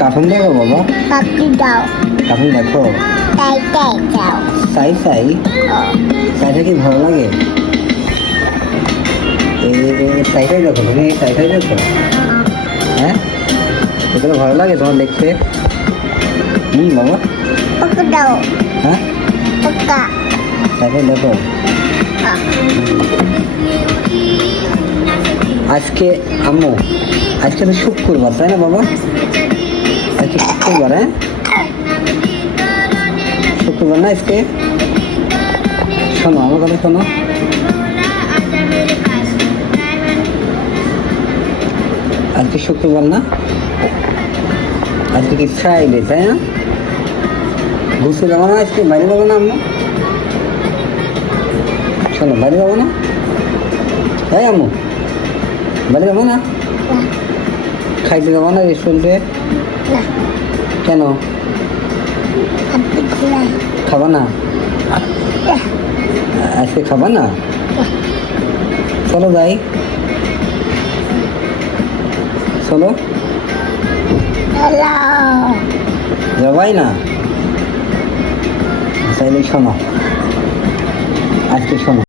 Cartoon দেখো বাবা? পাখি দাও, কার্টুন দেখো? তাই তাই দাও। সাই সাই সাইটা কি ভালো লাগে? এই সাইটাই দেখো, তুমি এই সাইটাই দেখো? হ্যাঁ, এগুলো ভালো লাগে তোমার দেখতে? বাবা পাখি দাও, হ্যাঁ, পাকা। সাইটাই দেখো। আজকে আম্মু, আজকে তো শুক্রবার তাই না বাবা? আজকে শুক্রবার, হ্যাঁ শুক্রবার না আজকে? শোনো আমার কথা শোনো, আজকে শুক্রবার না? আজকে কি ফ্রাইডে তাই না? ঘুরতে যাবো না আজকে? বাইরে যাবো না আম্মু? শোনো, বাইরে যাবো না? তাই আম্মু বাইরে যাবো না? খাইতে যাবো না রেস্টুরেন্টে? কেন? খাবা না আজকে? খাবা না? চলো যাই, চলো। যাবাই না? তাইলে শোনো, আজকে শোনো,